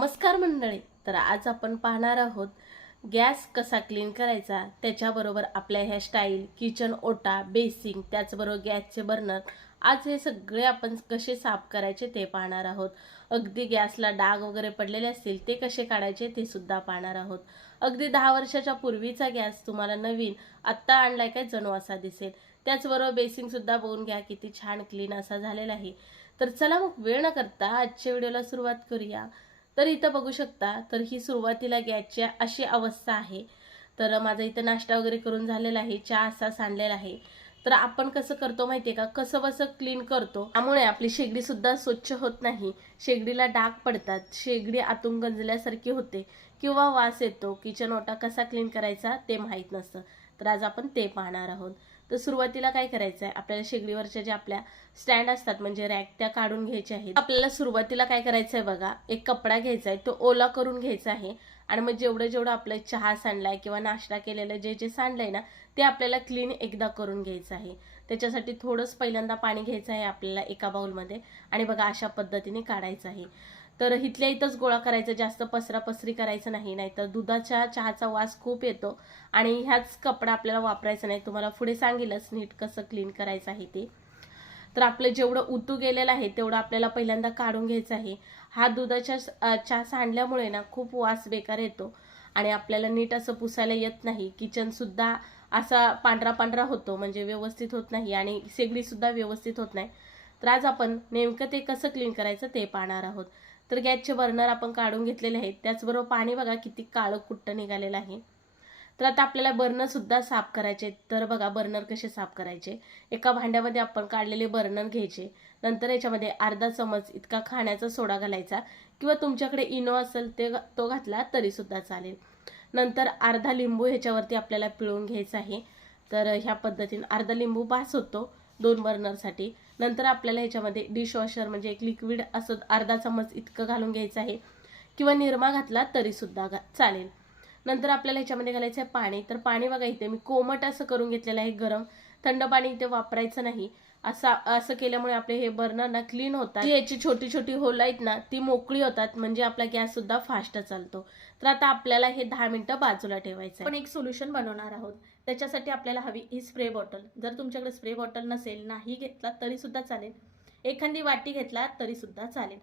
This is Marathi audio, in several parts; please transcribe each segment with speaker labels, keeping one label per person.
Speaker 1: नमस्कार मंडळी. तर आज आपण पाहणार आहोत गॅस कसा क्लीन करायचा त्याच्याबरोबर आपल्या ह्या स्टाईल किचन ओटा बेसिंग त्याचबरोबर गॅसचे बर्नर आज हे सगळे आपण कसे साफ करायचे ते पाहणार आहोत. अगदी गॅसला डाग वगैरे पडलेले असतील ते कसे काढायचे ते सुद्धा पाहणार आहोत. अगदी दहा वर्षाच्या पूर्वीचा गॅस तुम्हाला नवीन आत्ता आणलाय काय जणू असा दिसेल. त्याचबरोबर बेसिंगसुद्धा बघून घ्या किती छान क्लीन असा झालेला आहे. तर चला मग वेळ न करता आजच्या व्हिडिओला सुरुवात करूया. तर इथं बघू शकता तर ही सुरुवातीला गॅसची अशी अवस्था आहे. तर माझा इथं नाश्ता वगैरे करून झालेला आहे चहा असा सांडलेला आहे. तर आपण कसं करतो माहितीये का? कसं बसं क्लीन करतो. त्यामुळे आपली शेगडी सुद्धा स्वच्छ होत नाही. शेगडीला डाग पडतात. शेगडी आतून गंजल्यासारखी होते. किंवा वास येतो. किचन ओटा कसा क्लीन करायचा ते माहीत नसतं. तर आज आपण ते पाहणार आहोत. तर सुरुवातीला काय करायचं आहे आपल्याला शेगडीवरच्या ज्या आपल्या स्टँड असतात म्हणजे रॅक त्या काढून घ्यायच्या आहेत. आपल्याला सुरुवातीला काय करायचं आहे बघा एक कपडा घ्यायचा आहे तो ओला करून घ्यायचा आहे. आणि मग जेवढं जेवढं आपलं चहा सांडलाय किंवा नाश्ता केलेलं जे जे सांडलंय ना ते आपल्याला क्लीन एकदा करून घ्यायचं आहे. त्याच्यासाठी थोडंच पहिल्यांदा पाणी घ्यायचं आहे आपल्याला एका बाउलमध्ये आणि बघा अशा पद्धतीने काढायचं आहे. तर इथल्या इथंच गोळा करायचा जास्त पसरापसरी करायचं नाही नाहीतर दुधाच्या चहाचा वास खूप येतो आणि ह्याच कपडा आपल्याला वापरायचा नाही. तुम्हाला पुढे सांगेलच नीट कसं क्लीन करायचं आहे ते. तर आपलं जेवढं उतू गेलेलं आहे तेवढं आपल्याला पहिल्यांदा काढून घ्यायचं आहे. हा दुधाच्या चहा सांडल्यामुळे ना खूप वास बेकार येतो आणि आपल्याला नीट असं पुसायला येत नाही. किचनसुद्धा असा पांढरा पांढरा होतो म्हणजे व्यवस्थित होत नाही आणि शेगडीसुद्धा व्यवस्थित होत नाही. तर आज आपण नेमकं ते कसं क्लीन करायचं ते पाहणार आहोत. तर गॅसचे बर्नर आपण काढून घेतलेले आहेत. त्याचबरोबर पाणी बघा किती काळं कुट्ट निघालेलं आहे. तर आता आपल्याला बर्नरसुद्धा साफ करायचे तर बघा बर्नर कसे साफ करायचे. एका भांड्यामध्ये आपण काढलेले बर्नर घ्यायचे. नंतर याच्यामध्ये अर्धा चमच इतका खाण्याचा सोडा घालायचा. किंवा तुमच्याकडे इनो असेल ते तो घातला तरीसुद्धा चालेल. नंतर अर्धा लिंबू ह्याच्यावरती आपल्याला पिळून घ्यायचा आहे. तर ह्या पद्धतीने अर्धा लिंबू पास होतो दोन बर्नरसाठी. नंतर आपल्याला ह्याच्यामध्ये डिशवॉशर म्हणजे एक लिक्विड असं अर्धा चमच इतकं घालून घ्यायचं आहे. किंवा निरमा घातला तरी सुद्धा घा- चालेल. नंतर आपल्याला ह्याच्यामध्ये घालायचं आहे पाणी. तर पाणी बघा इथे मी कोमट असं करून घेतलेलं आहे गरम. थंड पाणी इथे वापरायचं नाही. असा असं केल्यामुळे आपले हे बर्नर ना क्लीन होतात. याची छोटी छोटी होल आहेत ना ती मोकळी होतात. म्हणजे आपला गॅस सुद्धा फास्ट चालतो. तर आता आपल्याला हे दहा मिनिटं बाजूला ठेवायचं आपण एक सोल्युशन बनवणार आहोत. त्याच्यासाठी आपल्याला हवी ही स्प्रे बॉटल जर तुमच्याकडे स्प्रे बॉटल नसेल नाही घेतला तरीसुद्धा चालेल. एखादी वाटी घेतला तरीसुद्धा चालेल.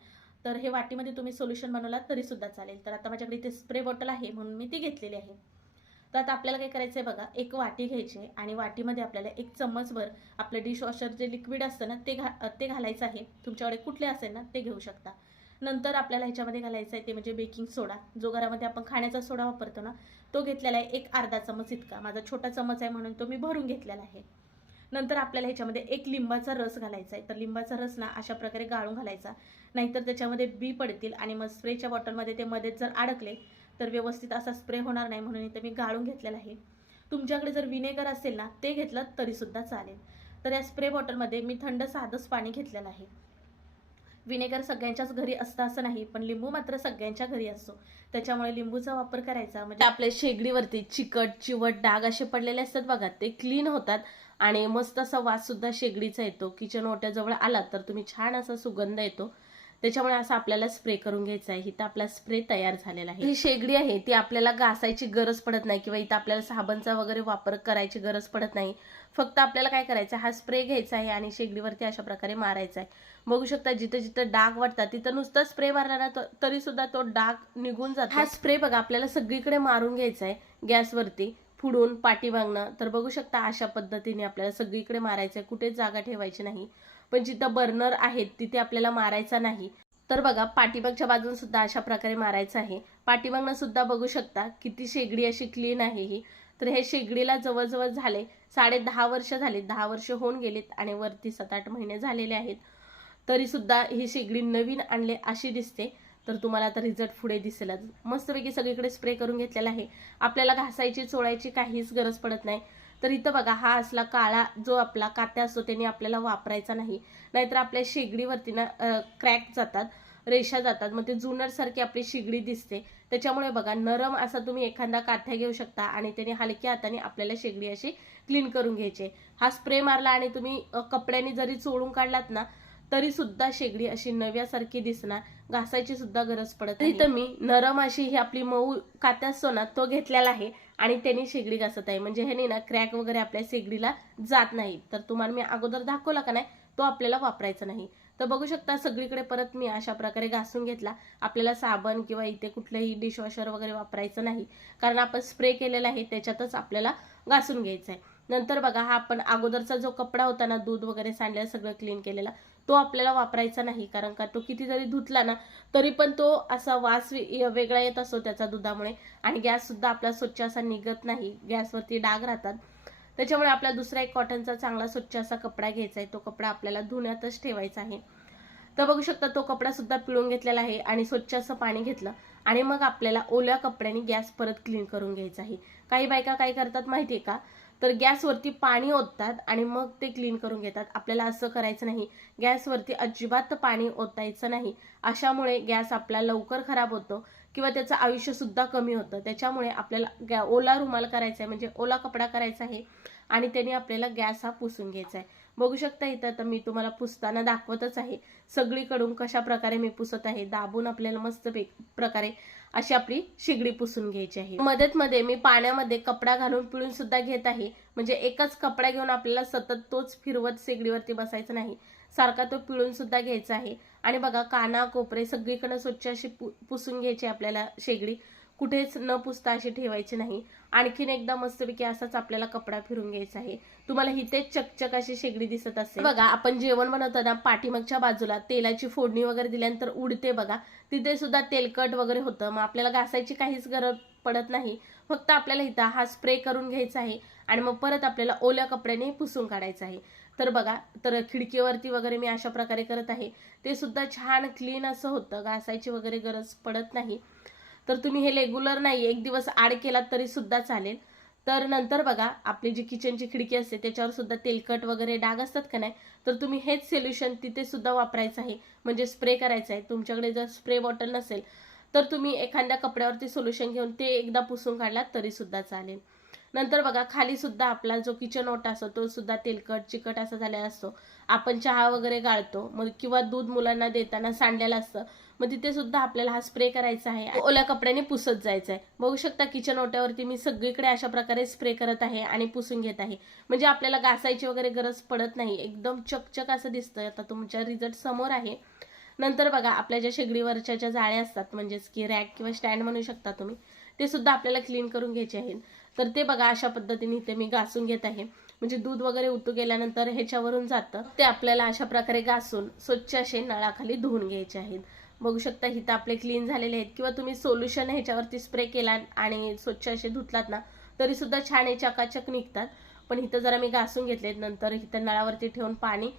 Speaker 1: तर हे वाटीमध्ये तुम्ही सोल्युशन बनवलात तरीसुद्धा चालेल. तर आता माझ्याकडे इथे स्प्रे बॉटल आहे म्हणून मी ती घेतलेली आहे. तर आता आपल्याला काय करायचं आहे बघा एक वाटी घ्यायची आहे आणि वाटीमध्ये आपल्याला एक चम्मचभर आपलं डिशवॉशर जे लिक्विड असतं ना ते घा ते घालायचं आहे. तुमच्याकडे कुठले असेल ना ते घेऊ शकता. नंतर आपल्याला ह्याच्यामध्ये घालायचं आहे ते म्हणजे बेकिंग सोडा. जो घरामध्ये आपण खाण्याचा सोडा वापरतो ना तो घेतलेला आहे एक अर्धा चमच इतका. माझा छोटा चमच आहे म्हणून तो मी भरून घेतलेला आहे. नंतर आपल्याला ह्याच्यामध्ये एक लिंबाचा रस घालायचा आहे. तर लिंबाचा रस ना अशा प्रकारे गाळून घालायचा. नाहीतर त्याच्यामध्ये बी पडतील आणि मग स्प्रेच्या बॉटलमध्ये ते मध्येच जर अडकले तर व्यवस्थित असा स्प्रे होणार नाही म्हणून इथं मी गाळून घेतलेला आहे. तुमच्याकडे जर विनेगर असेल ना ते घेतलं तरीसुद्धा चालेल. तर या स्प्रे बॉटलमध्ये मी थंड साधंच पाणी घेतलेलं आहे. विनेगर सगळ्यांच्याच घरी असतं असं नाही पण लिंबू मात्र सगळ्यांच्या घरी असतो. त्याच्यामुळे लिंबूचा वापर करायचा म्हणजे आपल्या शेगडीवरती चिकट चिवट डाग असे पडलेले असतात बघा ते क्लीन होतात आणि मस्त असा वास सुद्धा शेगडीचा येतो. किचन ओट्याजवळ आलात तर तुम्ही छान असा सुगंध येतो. त्याच्यामुळे असं आपल्याला स्प्रे करून घ्यायचा आहे. इथं आपला स्प्रे तयार झालेला आहे. ही शेगडी आहे ती आपल्याला घासायची गरज पडत नाही किंवा इथं आपल्याला साबणचा वगैरे वापर करायची गरज पडत नाही. फक्त आपल्याला काय करायचं हा स्प्रे घ्यायचा आहे आणि शेगडीवरती अशा प्रकारे मारायचा आहे. बघू शकता जिथं जिथं डाग वाटतात तिथं नुसतं स्प्रे मारला ना तरी सुद्धा तो डाग निघून जातो. हा स्प्रे बघा आपल्याला सगळीकडे मारून घ्यायचा आहे. गॅसवरती पुढून पाठीमागणं तर बघू शकता अशा पद्धतीने आपल्याला सगळीकडे मारायचं आहे. कुठेच जागा ठेवायची नाही. पण जिथं बर्नर आहेत तिथे आपल्याला मारायचा नाही. तर बघा पाठीमागच्या बाजून सुद्धा अशा प्रकारे मारायचं आहे. पाठीमागनं सुद्धा बघू शकता किती शेगडी अशी क्लीन आहे ही. तर हे शेगडीला जवळजवळ झाले साडे दहा वर्ष झाले. दहा वर्ष होऊन गेलेत आणि वरती सात आठ महिने झालेले आहेत. तरी सुद्धा ही शेगडी नवीन आणले अशी दिसते. तर तुम्हाला आता रिझल्ट पुढे दिसेलच. मस्तपैकी सगळीकडे स्प्रे करून घेतलेला आहे. आपल्याला घासायची चोळायची काहीच गरज पडत नाही. तर इथं बघा हा असला काळा जो आपला कात्या असतो त्याने आपल्याला वापरायचा नाही. नाहीतर आपल्या शेगडीवरती ना क्रॅक जातात रेषा जातात. मग ते जुनरसारखी आपली शेगडी दिसते. त्याच्यामुळे बघा नरम असा तुम्ही एखादा काथ्या घेऊ शकता आणि त्याने हलक्या हाताने आपल्याला शेगडी अशी क्लीन करून घ्यायची हा स्प्रे मारला आणि तुम्ही कपड्याने जरी चोळून काढलात ना तरी सुद्धा शेगडी अशी नव्यासारखी दिसणार. घासायची सुद्धा गरज पडत नाही. इथं मी नरम अशी ही आपली मऊ कात्या असतो ना तो घेतलेला आहे आणि त्यांनी शेगडी घासत आहे. म्हणजे ह्याने ना क्रॅक वगैरे आपल्या शेगडीला जात नाही. तर तुम्हाला मी अगोदर दाखवला का नाही? तो आपल्याला वापरायचा नाही. तर बघू शकता सगळीकडे परत मी अशा प्रकारे घासून घेतला. आपल्याला साबण किंवा इथे कुठलंही डिशवॉशर वगैरे वापरायचं नाही. कारण आपण स्प्रे केलेला आहे त्याच्यातच आपल्याला घासून घ्यायचं आहे. नंतर बघा हा आपण अगोदरचा जो कपडा होता ना दूध वगैरे सांडलेला सगळं क्लीन केलेला तो आपल्याला वापरायचा नाही. कारण का तो किती जरी धुतला ना तरी पण तो असा वास वेगळा येत असतो त्याचा दुधामुळे. आणि गॅस सुद्धा आपला स्वच्छ असा निघत नाही. गॅसवरती डाग राहतात. त्याच्यामुळे आपला दुसरा एक कॉटनचा चांगला स्वच्छ असा कपडा घ्यायचा आहे. तो कपडा आपल्याला धुण्यातच ठेवायचा आहे. तर बघू शकता तो कपडा सुद्धा पिळून घेतलेला आहे आणि स्वच्छ असं पाणी घेतलं. आणि मग आपल्याला ओल्या कपड्याने गॅस परत क्लीन करून घ्यायचा आहे. काही बायका काय करतात माहितीये का? तर गॅसवरती पाणी ओततात आणि मग ते क्लीन करून घेतात. आपल्याला असं करायचं नाही. गॅसवरती अजिबात पाणी ओतायचं नाही. अशामुळे गॅस आपला लवकर खराब होतो किंवा त्याचं आयुष्यसुद्धा कमी होतं. त्याच्यामुळे आपल्याला गॅ ओला रुमाल करायचा आहे म्हणजे ओला कपडा करायचा आहे आणि त्याने आपल्याला गॅस हा पुसून घ्यायचा आहे. बघू शकता इथं तर मी तुम्हाला पुसताना दाखवतच आहे. सगळीकडून कशा प्रकारे मी पुसत आहे दाबून आपल्याला मस्त पे- प्रकारे अशी आपली शेगडी पुसून घ्यायची आहे. मदत मध्ये मी पाण्यामध्ये कपडा घालून पिळून सुद्धा घेत आहे. म्हणजे एकच कपडा घेऊन आपल्याला सतत तोच फिरवत शेगडीवरती बसायचं नाही. सारखा तो पिळून सुद्धा घ्यायचा आहे. आणि बघा काना कोपरे सगळीकडे स्वच्छ अशी पुसून घ्यायची आपल्याला शेगडी. कुठेच न पुसता अशी ठेवायची नाही. आणखीन एकदा मस्तपैकी असाच आपल्याला कपडा फिरून घ्यायचा आहे. तुम्हाला इथे चकचक अशी शेगडी दिसत असेल. बघा आपण जेवण बनवताना पाठीमागच्या बाजूला तेलाची फोडणी वगैरे दिल्यानंतर उडते बघा. तिथे सुद्धा तेलकट वगैरे होतं. मग आपल्याला घासायची काहीच गरज पडत नाही. फक्त आपल्याला इथं हा स्प्रे करून घ्यायचा आहे आणि मग परत आपल्याला ओल्या कपड्याने पुसून काढायचं आहे. तर बघा तर खिडकीवरती वगैरे मी अशा प्रकारे करत आहे. ते सुद्धा छान क्लीन असं होतं. घासायची वगैरे गरज पडत नाही. तर तुम्ही हे रेग्युलर नाही एक दिवस आड केलात तरी सुद्धा चालेल. तर नंतर बघा आपली जी किचनची खिडकी असते त्याच्यावर सुद्धा तेलकट वगैरे डाग असतात का नाही तर तुम्ही हेच सोल्युशन तिथे सुद्धा वापरायचं आहे. म्हणजे स्प्रे करायचं आहे. तुमच्याकडे जर स्प्रे बॉटल नसेल तर तुम्ही एखाद्या कपड्यावरती सोल्युशन घेऊन ते एकदा पुसून काढलात तरी सुद्धा चालेल. नंतर बघा खाली सुद्धा आपला जो किचन ओटा असतो तो सुद्धा तेलकट चिकट असा झालेला असतो. आपण चहा वगैरे गाळतो मग किंवा दूध मुलांना देताना सांडलेलं असतं मग तिथे सुद्धा आपल्याला हा स्प्रे करायचा आहे. ओल्या कपड्याने पुसत जायचं आहे. बघू शकता किचन ओट्यावरती मी सगळीकडे अशा प्रकारे स्प्रे करत आहे आणि पुसून घेत आहे. म्हणजे आपल्याला घासायची वगैरे गरज पडत नाही. एकदम चकचक असं दिसतं आता तुमच्या रिझल्ट समोर आहे. नंतर बघा आपल्या ज्या शेगडीवरच्या ज्या जाळ्या असतात म्हणजेच की रॅक किंवा स्टँड म्हणू शकता तुम्ही ते सुद्धा आपल्याला क्लीन करून घ्यायचे आहेत. तर ते बघा अशा पद्धतीने इथे मी घासून घेत आहे. म्हणजे दूध वगैरे उतू गेल्यानंतर ह्याच्यावरून जातं. ते आपल्याला अशा प्रकारे घासून स्वच्छ असे नळाखाली धुवून घ्यायचे आहेत. बघू शकता हिथं आपले क्लीन झालेले आहेत. किंवा तुम्ही सोल्युशन ह्याच्यावरती स्प्रे केला आणि स्वच्छ असे धुतलात ना तरी सुद्धा छान हे चकाचक निघतात. पण इथं जरा मी घासून घेतले नंतर इथं नळावरती ठेवून पाणी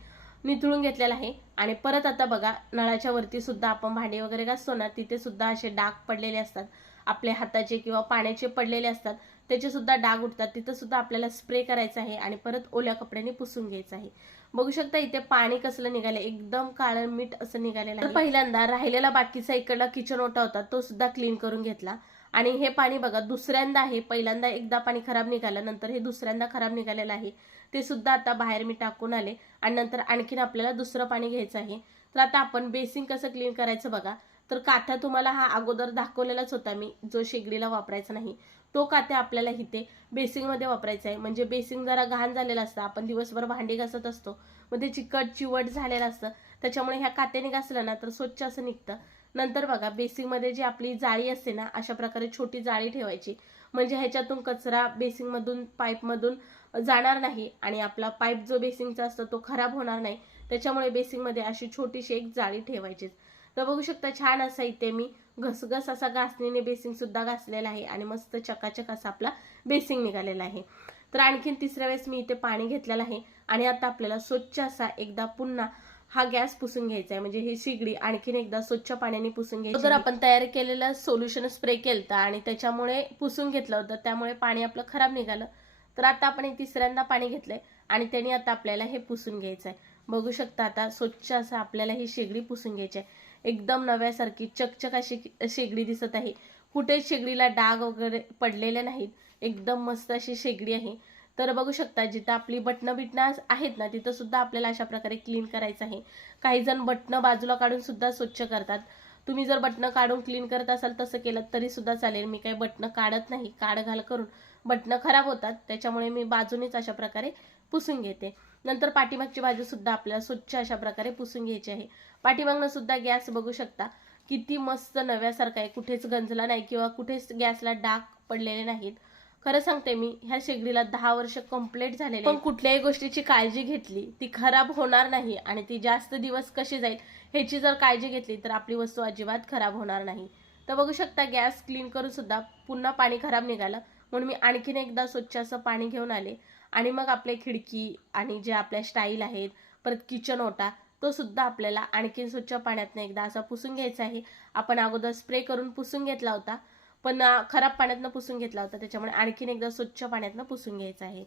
Speaker 1: निथळून घेतलेलं आहे. आणि परत आता बघा नळाच्या वरती सुद्धा आपण भांडी वगैरे घासतो ना तिथे सुद्धा असे डाग पडलेले असतात. आपल्या हाताचे किंवा पाण्याचे पडलेले असतात. त्याचे सुद्धा डाग उठतात. तिथं सुद्धा आपल्याला स्प्रे करायचा आहे आणि परत ओल्या कपड्याने पुसून घ्यायचं आहे. बघू शकता इथे पाणी कसलं निघालं एकदम काळं मीठ असं निघालेलं आहे. पहिल्यांदा राहिलेला बाकीचा इकडला किचन ओटा होता तो सुद्धा क्लीन करून घेतला. आणि हे पाणी बघा दुसऱ्यांदा आहे. पहिल्यांदा एकदा पाणी खराब निघालं नंतर हे दुसऱ्यांदा खराब निघालेलं आहे. ते सुद्धा आता बाहेर मी टाकून आले आणि नंतर आणखीन आपल्याला दुसरं पाणी घ्यायचं आहे. तर आता आपण बेसिन कसं क्लीन करायचं बघा. तर काथ्या तुम्हाला हा अगोदर दाखवलेलाच होता मी जो शेगडीला वापरायचा नाही. तो कात्या आपल्याला इथे बेसिंगमध्ये वापरायचा आहे? म्हणजे बेसिंग जरा घाण झालेलं असतं. आपण दिवसभर भांडी घासत असतो. मग ते चिकट चिवट झालेलं असतं. त्याच्यामुळे ह्या कात्याने घासलं ना तर स्वच्छ असं निघतं. नंतर बघा बेसिंगमध्ये जी आपली जाळी असते ना अशा प्रकारे छोटी जाळी ठेवायची. म्हणजे ह्याच्यातून कचरा बेसिंगमधून पाईपमधून जाणार नाही आणि आपला पाईप जो बेसिंगचा असतो तो खराब होणार नाही. त्याच्यामुळे बेसिंगमध्ये अशी छोटीशी एक जाळी ठेवायचीच. तर बघू शकता छान असा इथे मी घसघस असा घासणीने बेसिंग सुद्धा घासलेला आहे आणि मस्त चकाचक असा आपला बेसिंग निघालेला आहे. तर आणखीन तिसऱ्या वेळेस मी इथे पाणी घेतलेलं आहे आणि आता आपल्याला स्वच्छ असा एकदा पुन्हा हा गॅस पुसून घ्यायचा आहे. म्हणजे ही शिगडी आणखीन एकदा स्वच्छ पाण्याने पुसून घ्यायची जर आपण तयार केलेलं सोल्युशन स्प्रे केलं आणि त्याच्यामुळे पुसून घेतलं होतं त्यामुळे पाणी आपलं खराब निघालं. तर आता आपण तिसऱ्यांदा पाणी घेतलंय आणि त्यांनी आता आपल्याला हे पुसून घ्यायचं आहे बघू शकता आता स्वच्छ असं आपल्याला ही शेगडी पुसून घ्यायची आहे. एकदम नव्यासारखी चकचक अशी शेगडी दिसत आहे. कुठेच शेगडीला डाग वगैरे पडलेले नाहीत. एकदम मस्त अशी शेगडी आहे. तर बघू शकता जिथं आपली बटणं बिटणं आहेत ना तिथं सुद्धा आपल्याला अशा प्रकारे क्लीन करायचं आहे. काही जण बटणं बाजूला काढून सुद्धा स्वच्छ करतात. तुम्ही जर बटणं काढून क्लीन करत असाल तसं केलं तरी सुद्धा चालेल. मी काही बटणं काढत नाही. काढ घाल करून. बटणं खराब होतात. त्याच्यामुळे मी बाजूनेच अशा प्रकारे पुसून घेते. नंतर पाठीमागची बाजू सुद्धा आपल्याला स्वच्छ अशा प्रकारे पुसून घ्यायची आहे. पाठीमागनं सुद्धा गॅस बघू शकता. किती मस्त नव्यासारखा आहे. कुठेच गंजला नाही किंवा कुठेच गॅसला डाग पडलेले नाहीत. खरं सांगते मी ह्या शेगडीला दहा वर्ष कंप्लीट झालेले पण कुठल्याही गोष्टीची काळजी घेतली ती खराब होणार नाही आणि ती जास्त दिवस कशी जाईल ह्याची जर काळजी घेतली तर आपली वस्तू अजिबात खराब होणार नाही. तर बघू शकता गॅस क्लीन करून सुद्धा पुन्हा पाणी खराब निघालं. म्हणून मी आणखीन एकदा स्वच्छ असं पाणी घेऊन आले. आणि मग आपले खिडकी आणि जे आपल्या स्टाईल आहेत परत किचन ओटा तो सुद्धा आपल्याला आणखीन स्वच्छ पाण्यातनं एकदा असा पुसून घ्यायचा आहे. आपण अगोदर स्प्रे करून पुसून घेतला होता पण खराब पाण्यातनं पुसून घेतला होता. त्याच्यामुळे आणखीन एकदा स्वच्छ पाण्यातनं पुसून घ्यायचं आहे.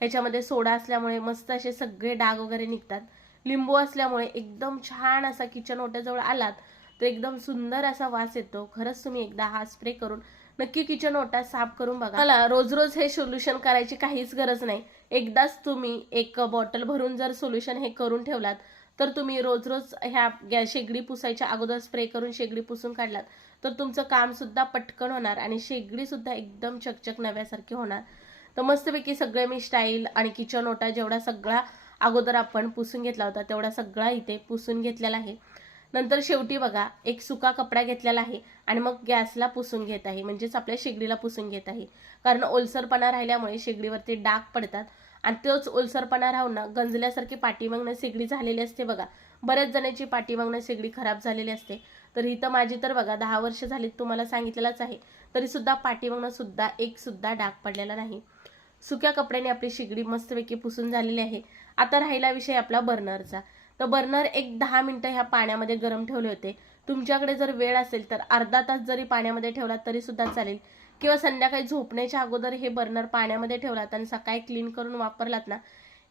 Speaker 1: ह्याच्यामध्ये सोडा असल्यामुळे मस्त असे सगळे डाग वगैरे निघतात. लिंबू असल्यामुळे एकदम छान असा किचन ओट्याजवळ आलात तर एकदम सुंदर असा वास येतो. खरंच तुम्ही एकदा हा स्प्रे करून नक्की किचन ओटा साफ करून बघा. मला रोज रोज हे सोल्युशन करायची काहीच गरज नाही. एकदाच तुम्ही एक बॉटल भरून जर सोल्युशन हे करून ठेवलात तर तुम्ही रोज रोज ह्या शेगडी पुसायच्या अगोदर स्प्रे करून शेगडी पुसून काढलात तर तुमचं काम सुद्धा पटकन होणार आणि शेगडी सुद्धा एकदम चकचक नव्यासारखी होणार. तर मस्तपैकी सगळे मी स्टाईल आणि किचन ओटा जेवढा सगळा अगोदर आपण पुसून घेतला होता तेवढा सगळा इथे पुसून घेतलेला आहे. नंतर शेवटी बघा एक सुका कपडा घेतलेला आहे आणि मग गॅसला पुसून घेत आहे. म्हणजेच आपल्या शेगडीला पुसून घेत आहे. कारण ओलसरपणा राहिल्यामुळे शेगडीवरती डाग पडतात आणि तोच ओलसरपणा राहून ना गंजल्यासारखी पाठीमागणं शेगडी झालेली असते बघा. बऱ्याच जणांची पाठीमागणं शेगडी खराब झालेली असते. तर इथं माझी तर बघा दहा वर्ष झालीत तुम्हाला सांगितलेलंच आहे. तरी सुद्धा पाठीमागणं सुद्धा एक सुद्धा डाग पडलेला नाही. सुक्या कपड्याने आपली शेगडी मस्तपैकी पुसून झालेली आहे. आता राहिला विषय आपला बर्नरचा. तर बर्नर एक दहा मिनटं ह्या पाण्यामध्ये गरम ठेवले होते. तुमच्याकडे जर वेळ असेल तर अर्धा तास जरी पाण्यामध्ये ठेवला तरी सुद्धा चालेल. किंवा संध्याकाळी झोपण्याच्या अगोदर हे बर्नर पाण्यामध्ये ठेवलात आणि सकाळी क्लीन करून वापरलात ना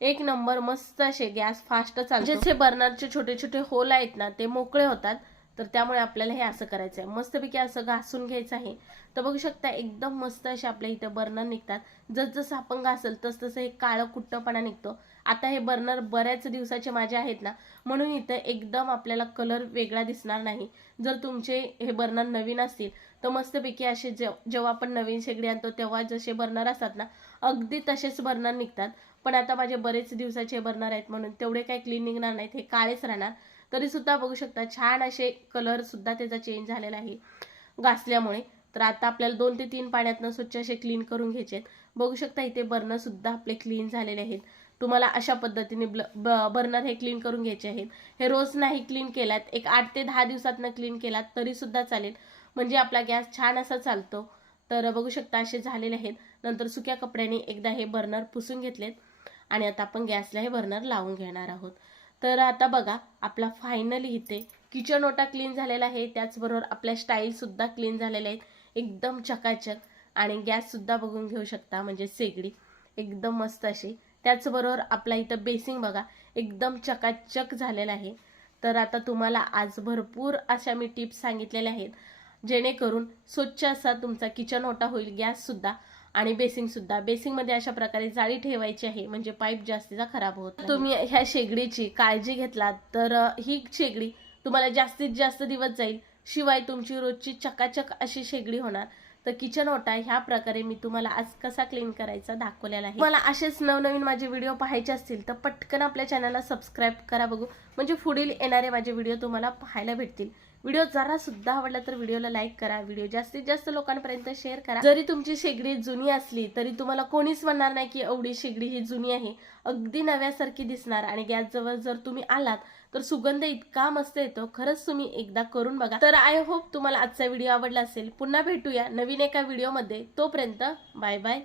Speaker 1: एक नंबर मस्त असे गॅस फास्ट चालतो. म्हणजे जे बर्नरचे छोटे छोटे होल आहेत ना ते मोकळे होतात. तर त्यामुळे आपल्याला हे असं करायचं आहे मस्तपैकी असं घासून घ्यायचं आहे. तर बघू शकता एकदम मस्त असे आपल्या इथं बर्नर निघतात. जसजसं आपण घासल तस तसं हे काळं कुट्टपणा निघतो. आता हे बर्नर बऱ्याच दिवसाचे माझे आहेत ना म्हणून इथं एकदम आपल्याला कलर वेगळा दिसणार नाही. जर तुमचे हे बर्नर नवीन असतील तर मस्तपैकी असे जेव जेव्हा आपण नवीन शेगडी आणतो तेव्हा जसे बर्नर असतात ना अगदी तसेच बर्नर निघतात. पण आता माझे बरेच दिवसाचे बर्नर आहेत म्हणून तेवढे काही क्लीन निघणार नाहीत हे काळेच राहणार. तरी सुद्धा बघू शकता छान असे कलर सुद्धा त्याचा चेंज झालेला आहे. घासल्यामुळे. तर आता आपल्याला दोन ते तीन पाण्यातनं स्वच्छ असे क्लीन करून घ्यायचे बघू शकता इथे बर्नर सुद्धा आपले क्लीन झालेले आहेत. तुम्हाला अशा पद्धतीने बर्नर हे क्लीन करून घ्यायचे आहेत. हे रोज नाही क्लीन केलात एक आठ ते दहा दिवसातनं क्लीन केलात तरी सुद्धा चालेल. म्हणजे आपला गॅस छान असा चालतो. तर बघू शकता असे झालेले आहेत. नंतर सुक्या कपड्याने एकदा हे बर्नर पुसून घेतलेत. आणि आता आपण गॅसला हे बर्नर लावून घेणार आहोत. तर आता बघा आपला फायनली इथे किचन ओटा क्लीन झालेला आहे. त्याचबरोबर आपल्या स्टाईलसुद्धा क्लीन झालेल्या आहेत. एकदम चकाचक आणि गॅससुद्धा बघून घेऊ शकता म्हणजे शेगडी एकदम मस्त अशी. त्याचबरोबर आपला इथं बेसिंग बघा एकदम चकाचक झालेला आहे. तर आता तुम्हाला आज भरपूर अशा मी टिप्स सांगितलेल्या आहेत. जेणेकरून स्वच्छ असा तुमचा किचन ओटा होईल गॅससुद्धा आणि बेसिंग सुद्धा. बेसिंगमध्ये अशा प्रकारे जाळी ठेवायची आहे म्हणजे पाईप जास्तीचा खराब होत तुम्ही ह्या शेगडीची काळजी घेतलात तर ही शेगडी तुम्हाला जास्तीत जास्त दिवस जाईल. शिवाय तुमची रोजची चकाचक अशी शेगडी होणार. तर किचन ओटा ह्या प्रकारे मी तुम्हाला आज कसा क्लीन करायचा दाखवलेला आहे. मला असेच नवनवीन माझे व्हिडिओ पाहायचे असतील तर पटकन आपल्या चॅनलला सबस्क्राईब करा बघू. म्हणजे पुढील येणारे माझे व्हिडिओ तुम्हाला पाहायला भेटतील. व्हिडिओ जरा सुद्धा आवडला तर व्हिडिओला लाईक करा व्हिडिओ जास्तीत जास्त लोकांपर्यंत शेअर करा. जरी तुमची शेगडी जुनी असली तरी तुम्हाला कोणीच म्हणणार नाही की एवढी शेगडी ही जुनी आहे. अगदी नव्यासारखी दिसणार आणि गॅस जवळ जर तुम्ही आलात तर सुगंध इतका मस्त येतो खरंच तुम्ही एकदा करून बघा. तर आय होप तुम्हाला आजचा व्हिडिओ आवडला असेल. पुन्हा भेटूया नवीन एका व्हिडिओमध्ये. तोपर्यंत बाय बाय